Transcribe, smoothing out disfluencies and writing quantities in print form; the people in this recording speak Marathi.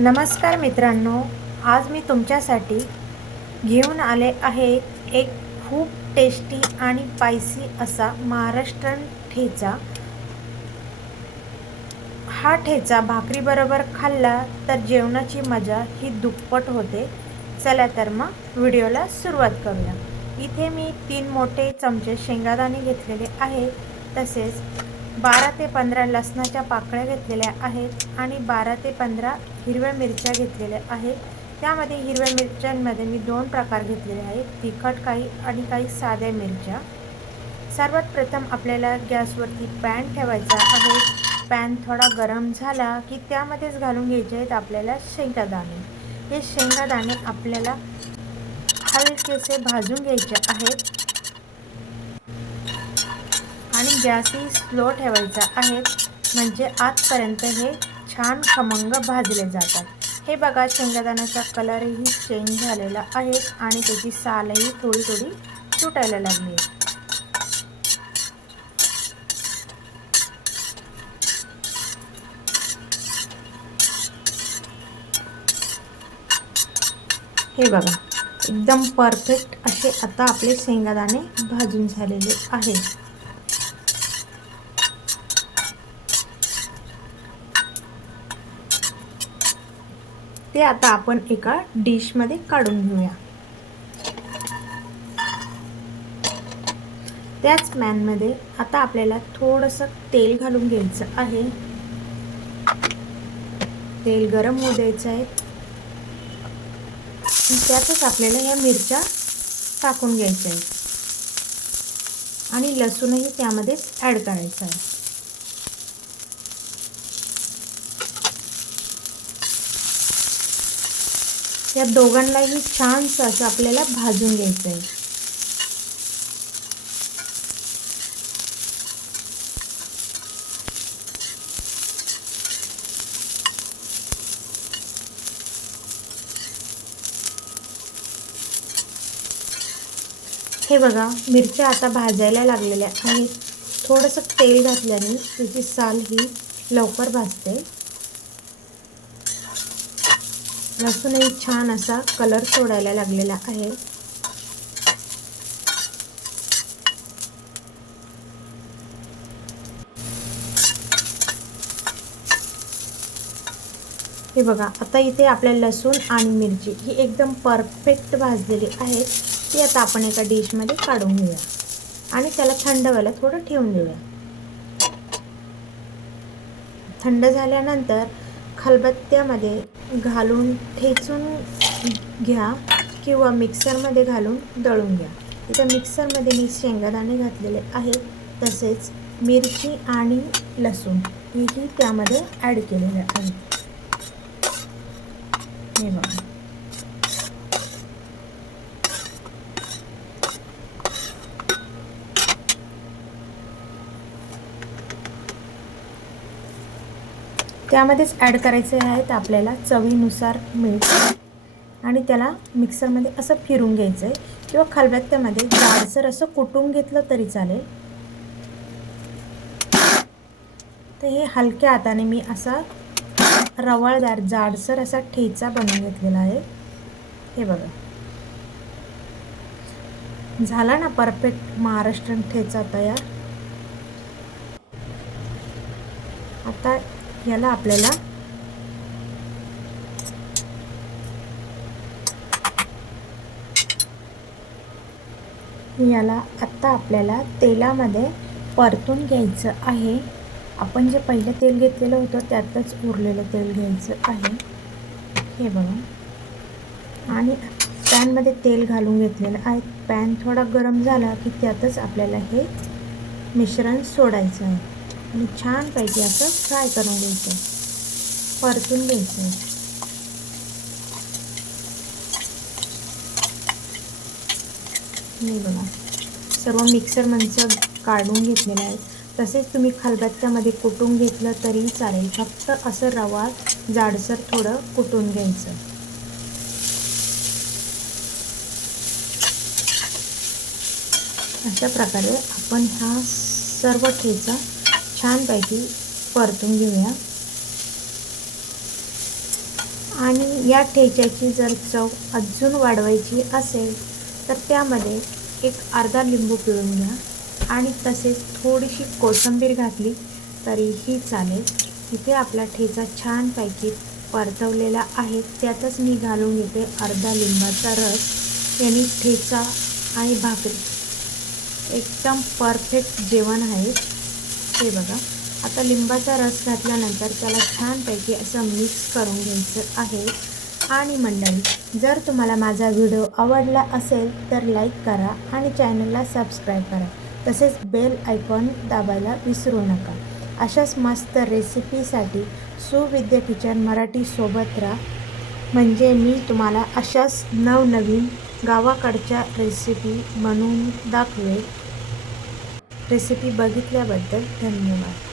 नमस्कार मित्रांनो, आज मी तुमच्यासाठी घेऊन आले आहे एक खूप टेस्टी आणि स्पायसी असा महाराष्ट्रीयन ठेचा। हा ठेचा भाकरीबरोबर खाल्ला तर जेवणाची मजा ही दुप्पट होते। चला तर मग व्हिडिओला सुरुवात करूया। इथे मी 3 मोठे चमचे शेंगदाणे घेतलेले आहेत, तसेच 12 ते 15 लसणाच्या पाकळ्या घेतलेल्या आहेत आणि 12 ते 15 हिरव्या मिरच्या घेतलेल्या आहेत। त्यामध्ये हिरव्या मिरच्यांमध्ये मी 2 प्रकार घेतलेले आहेत, तिखट काही आणि काही साध्या मिरच्या। सर्वात प्रथम आपल्याला गॅसवरती पॅन ठेवायचा आहे। पॅन थोडा गरम झाला की त्यामध्येच घालून घ्यायचे आहेत आपल्याला शेंगदाणे। हे शेंगदाणे आपल्याला हलकेसे भाजून घ्यायचे आहेत आणि गॅसही स्लो ठेवायचा आहे, म्हणजे आतपर्यंत हे छान खमंग भाजले जातात। हे बघा, शेंगदाण्याचा कलरही चेंज झालेला आहे आणि त्याची सालही थोडी थोडी सुटायला लागली आहे। हे बघा, एकदम परफेक्ट असे आता आपले शेंगदाणे भाजून झालेले आहेत। ते आता आपण एका डिशमध्ये काढून घेऊया। त्याच पॅनमध्ये आता आपल्याला थोडंसं तेल घालून घ्यायचं आहे। तेल गरम होऊ द्यायचं आहे। त्यातच आपल्याला या मिरच्या टाकून घ्यायच्या आहेत आणि लसूणही त्यामध्येच ॲड करायचा आहे। या दोघांनाही छानसं असं आपल्याला भाजून घ्यायचं आहे। हे बघा, मिरच्या आता भाजायला लागलेल्या आहेत। थोडंसं तेल घातल्याने त्याची साल ही लवकर भाजते। लसूणही छान असा कलर सोडायला लागलेला आहे। हे बघा, आता इथे आपल्या लसूण आणि मिरची ही एकदम परफेक्ट भाजलेली आहे। ती आता आपण एका डिशमध्ये काढून घेऊया आणि त्याला थंड व्हायला थोडं ठेवून देऊया। थंड झाल्यानंतर खलबत्त्यामध्ये घालून ठेचून घ्या किंवा मिक्सरमध्ये घालून दळून घ्या। इथे मिक्सरमध्ये मी शेंगदाणे घातलेले आहेत, तसेच मिरची आणि लसूण हेही त्यामध्ये ॲड केलेले आहेत। हे बघा, त्यामध्येच ॲड करायचे आहेत आपल्याला चवीनुसार मीठ आणि त्याला मिक्सरमध्ये असं फिरून घ्यायचं आहे किंवा खलबत्त्यामध्ये जाडसर असं कुटून घेतलं तरी चालेल। तर हे हलक्या हाताने मी असा रवाळदार जाडसर असा ठेचा बनवून घेतलेला आहे। हे बघा, झाला ना परफेक्ट महाराष्ट्रीयन ठेचा तयार। आता याला आपल्याला तेलामध्ये परतून घ्यायचं आहे। आपण जे पहिलं तेल घेतलेलं होतं त्यातच उरलेलं तेल घ्यायचं आहे। हे बघा, आणि पॅनमध्ये तेल घालून घेतलेलं आहे। पॅन थोडा गरम झाला की त्यातच आपल्याला हे मिश्रण सोडायचं आहे आणि छानपैकी असं फ्राय करून घ्यायचं, परतून घ्यायचं आहे। हे बघा, सर्व मिक्सरमधून काढून घेतलेलं आहे। तसेच तुम्ही खलबत्त्यामध्ये कुटून घेतलं तरी चालेल, फक्त असं रवा जाडसर थोडं कुटून घ्यायचं। अशा प्रकारे आपण हा सर्व ठेचा छानपैकी परतून घेऊया आणि या ठेच्याची जर चव अजून वाढवायची असेल तर त्यामध्ये एक अर्धा लिंबू पिळून घ्या आणि तसेच थोडीशी कोथिंबीर घातली तरीही चालेल। इथे आपला ठेचा छानपैकी परतवलेला आहे, त्यातच मी घालून घेते अर्धा लिंबाचा रस। याने ठेचा आणि भाकरी एकदम परफेक्ट जेवण आहे। हे बघा, आता लिंबाचा रस घातल्यानंतर त्याला छानपैकी असं मिक्स करून घ्यायचं आहे। आणि मंडळी, जर तुम्हाला माझा व्हिडिओ आवडला असेल तर लाईक करा आणि चॅनलला सबस्क्राईब करा, तसेच बेल आयकॉन दाबायला विसरू नका। अशाच मस्त रेसिपीसाठी सुविद्या किचन मराठी सोबत राहा, म्हणजे मी तुम्हाला अशाच नवनवीन गावाकडच्या रेसिपी बनवून दाखवेल। रेसिपी बघितल्याबद्दल धन्यवाद।